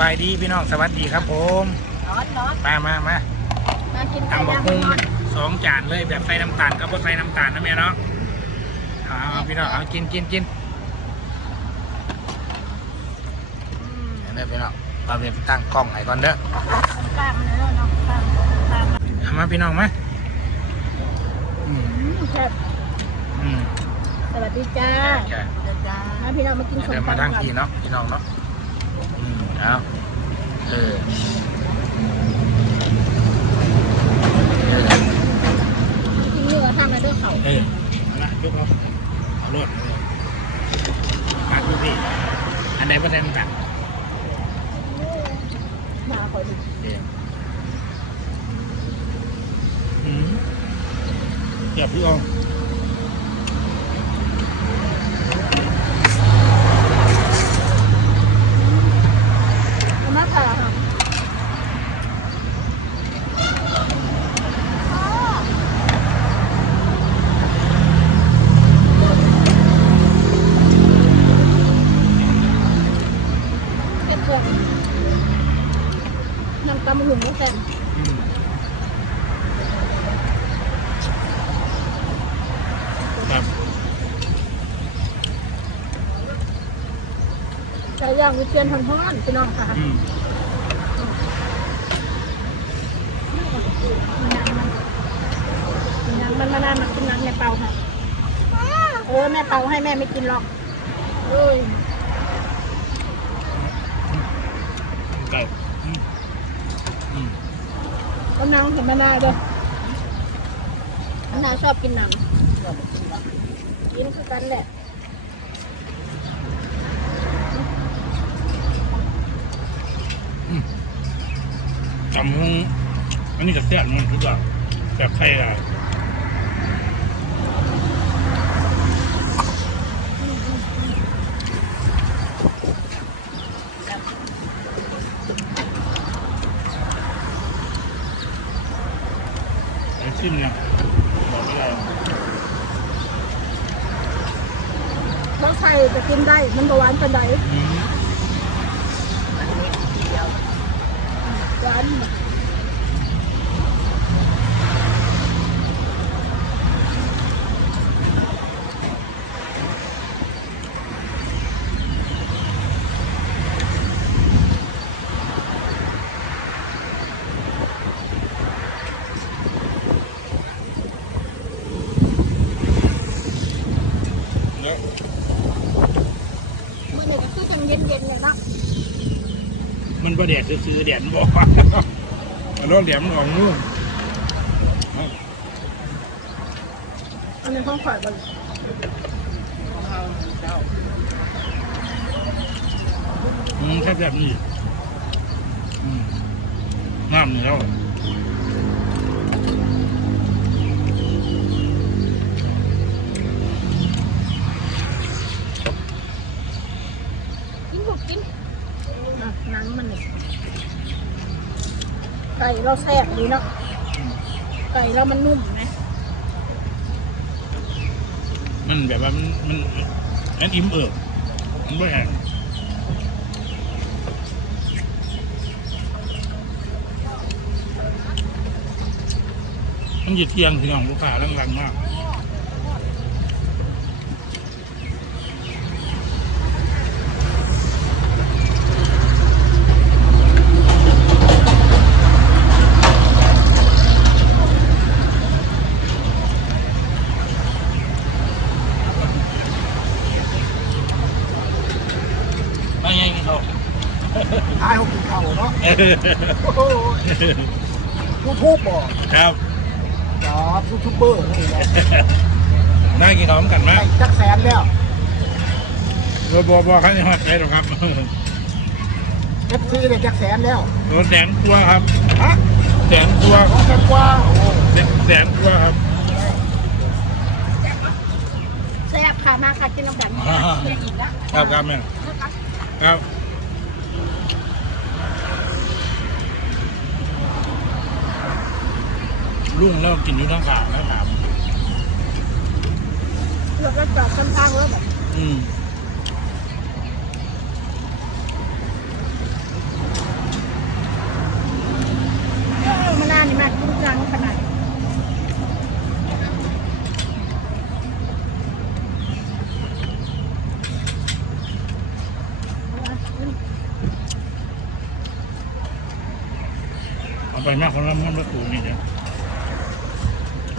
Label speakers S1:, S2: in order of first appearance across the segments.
S1: บายดีพี่น้องสวัสดีครับผม
S2: ร้อนร้อน
S1: มามามา
S2: มากินไก่
S1: ตำบัก
S2: ย่าง
S1: หุ่ง
S2: ร้อน
S1: สองจานเลยแบบใส่น้ำตาลกับบ่ใส่น้ำตาลนะแม่เนาะเอาเอาพี่น้องเอากินกินกินเห็นไหมพี่น้องเราเรียนตั้งกล้องไหนก่อนเด้อก
S2: ล้ามเนื้อเนาะกล้ามกล้าม
S1: เอามาพี่น้องมาอืม
S2: อืมแซ่บ
S1: อืม
S2: สวัสดีจ้า
S1: แกะ
S2: มาพี่น้องมากิน
S1: แกะ
S2: ส้ม
S1: เดี๋ยว
S2: ตำ
S1: มาทาง
S2: ก่อน
S1: พี่เนาะพี่น้องเนาะอืม เอาเออเออ
S2: กินเนื้อทำมาด้วยเขา
S1: เออเอาละยกเอาเอารถเลยมาดูพี่อันไหนประเด็นกัน
S2: มาคอยดู
S1: เดี๋ยวอืมเดี๋ยวพี่เอา
S2: เอามาค่ะค่ะเป็นเครื่องน้ำตำหุ่นก็แซ่บ
S1: อืมครับ
S2: ไก่ ย่างวิเชียนทอนทอนพี่น้องค่ะ
S1: อืม
S2: นังมันมานานมากินนังแม่เป่าค่ะเออแม่เป่าให้แม่ไม่กินหรอกเอ้ย
S1: ไก่อืมอืม
S2: ก็นังเห็นมานาเด้อมะนาวชอบกินหนังกินคือกันแหละ
S1: จำห้องอันนี้จะแซ่บมันทุกอย่างแซ่บไข่อะไอ้ชิมเนี่ยบอกไม่ได้
S2: บางไข่จะกินได้ มันบหวานปานใด
S1: อืม
S2: หวานเมื่อไหร่ก็คือจังเย็นๆเลยเนาะ
S1: มันประเดี๋ยวซื้อๆแดดมันบอกว่ามันร้อนแดดมันออกนู่น
S2: อันนี้ข้องข่อยบน
S1: อืมแค่แบบนี้อืมน้ำนี่แล้ว
S2: เราแซ่บดีเนาะไก่เรามันนุ่มนะ
S1: มันแบบว่ามันมันมันอิ่มเอิบมันไม่แห้งมันหยุดเที่ยงถึงของลูกค้าลังรังมาก ไม่ไงกินเขา
S3: ตายหกกินข้าวเนาะโอ้โห ยูทูบบอก
S1: ครับ
S3: ครับยูทูบเบอร์นี่แหละ
S1: น่ากินเขาเหมือนกันมา
S3: ได้
S1: ก
S3: จักแสนแล้ว
S1: บอบอบอใครจะหัดใจหรอกครับ
S3: เอฟซีได้จักแสนแล้ว
S1: โดนแสนตัวครับ
S3: ฮะ
S1: แสนตัว
S3: สองแสนกว่าโอ้โห
S1: แสนตัวครับ
S2: แซ่บค่ะมาค่ะกินน้ำกัน
S1: อ่า
S2: เดี๋ยวอีกละ
S1: ครับครับแม่ครับ รุ่งแล้วกินอยู่น้ำขาวแล้ำขา
S2: วรถก็จอดตั้งๆแล้วแบบ
S1: อืมเออมานานนี่มากุ้งจังขนาด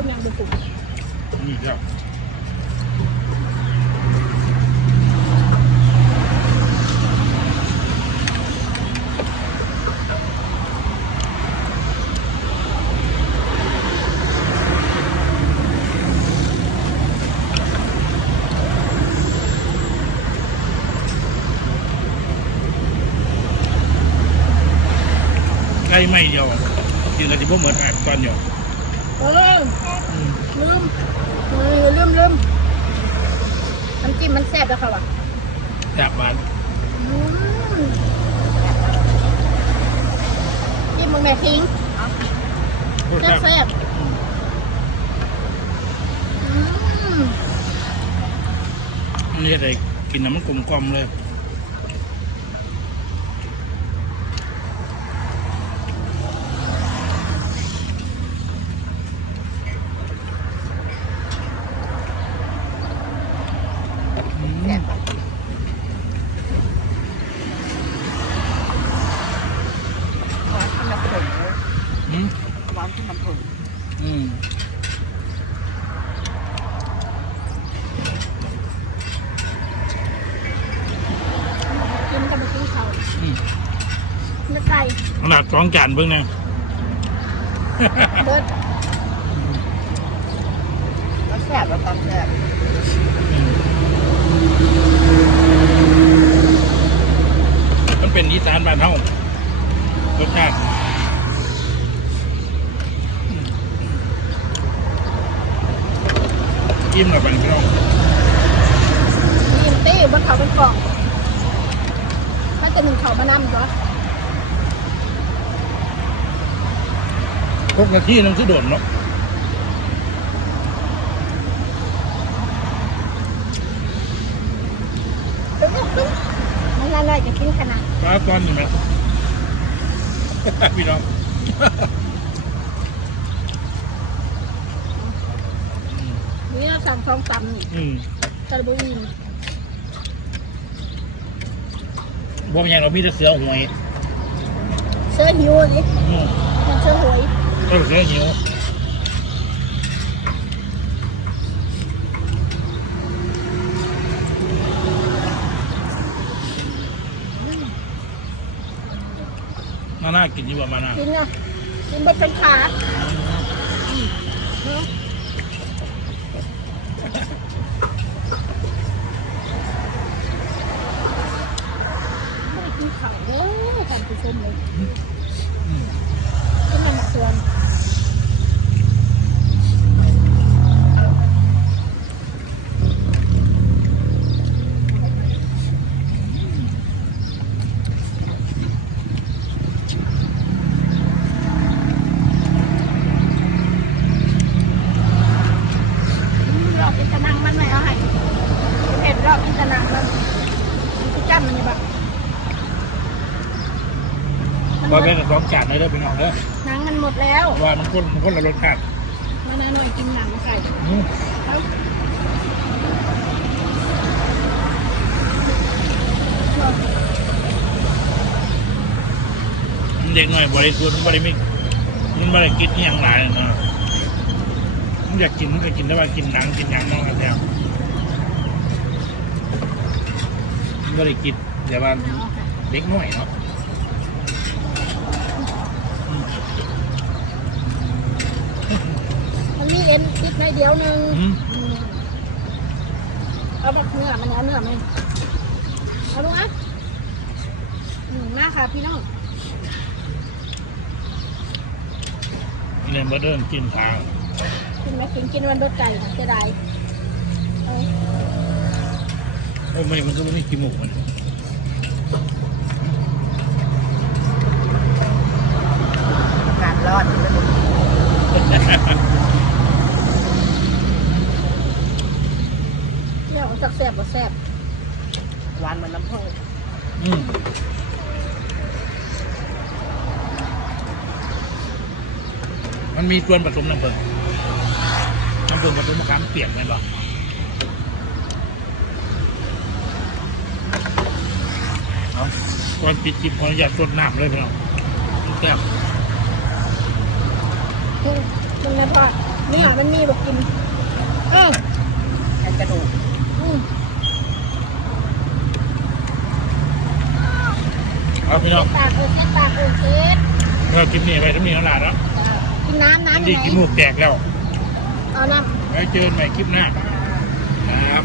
S2: ต้มยำดูปุ่ม
S1: นี่ครับใกล้ไม่เดียวกินอะไรที่พวกเหมือนอะตอนอยู่
S2: เออลืมเออลืมลืมน้ำจิ้มมันแซ่บแล้วค่ะว่ะ
S1: จากบ้าน
S2: อืมจิ้มมึงแม่ทิ้ง
S1: รส
S2: แซ่
S1: ชา
S2: บ
S1: ติ
S2: แซ่บอืม
S1: อันนี้อะไรกินน้ำมันกลมกล่อมเลย
S2: แซ่บว่ะ
S3: หวานขึ้นน้ำผึ้ง
S1: อืม
S3: หวานขึ้นน้ำผึ้ง
S1: อืม
S2: กินกับมากินเขาว
S1: อืม
S2: เนื้อไก่
S1: ขนาดสองจานเบิ่งนะ
S2: เบิด
S3: แล้วแซ่บแล้วตำแซ่บ
S1: มันเป็นอีสานบ้านเฮารสชาติอิ่มหน่อยเป็นพี่น้อง
S2: ยินตี้บนเขาเป็นกล่องมันจะหนึ่งเขามานำเหรอ
S1: พว กนาทีนึงคือโดนเนาะ
S2: ตึ้งตึ้งมันละลายจะกินขนาด
S1: ปลาตอนนี่ไหมพี่น้อง
S2: นี่เราสั่งทองตำนี่
S1: อืม
S2: ตะบุยิน
S1: บ่เป็นหยังเรามีแต่เสือหวย
S2: เสื้อหิวดิ
S1: อืม
S2: มันเสื้อหวย
S1: เออเสือหิวมาน่ากินดีกว่ามาน่า
S2: กินอะกินบดเป็นขาไม่ได้กินข้าวเด้อท่านผู้ชมเลยก็มันมาส่วน กินตะนังมันคือจ้ำมันนี่บะมันหม
S1: ว่า
S2: ด
S1: เป็นสองจานเลยเด้อพี่น้องเด้อ
S2: หนังมันหมดแล้ว
S1: เพราะว่ามันคนมันคนละรสชาติ
S2: มาหน่อยกินหนังไก่
S1: อืม
S2: ครับ
S1: เด็กหน่อยบริสุทธิ์มันบริมิมันบริกินอหย่างหลายนะมันอยากกินมันก็กินได้ว่ากินหนังกินหยังเน้องกันแล้ว มันบริกินแต่ว่าเด็กหน่อยเนาะ
S2: มันมีเอ็นติดในเดียวหนึง
S1: อืม
S2: อืมเอาแบบเนื้อมันเอาเนื้อมันเอาลูกอะอืมมาค่ะพี่น้อง
S1: เนี่ยมาเดินกินทาง
S2: กินไหมกินกินวันรสไก่เสียดายเอา
S1: โอ้ไม่มันก็ไม่มีขี้หมูกมัน
S3: งานรอด
S2: เรื่องของสักแซ่บบ่แซ่บ
S3: หวานเหมือนน้ำผึ้ง
S1: อืมมันมีส่วนผสมน้ำผึ้งน้ำผึ้งผสมมะขามเปียกไหมบ่เอา ก่อนปิดจิบขออนุญาตรดน้ำเลยพี่น้องแก้ว
S2: ว่าเนี่ยมันมีบอกกินเออ
S3: แค่กระดูก
S2: อืม
S1: เอาพี่น้อง
S2: ตากโอเคตากโอเค
S1: เราคลิปนี้ไปทั้งนี้ทั้งหลายแล้ว
S2: กินน้ำน้ำอ
S1: ดี
S2: ยู่ไหน
S1: กินหมูกแตกแล้ว
S2: เอาน้ำ
S1: ไว้เจอกันใหม่คลิปหน้าครับ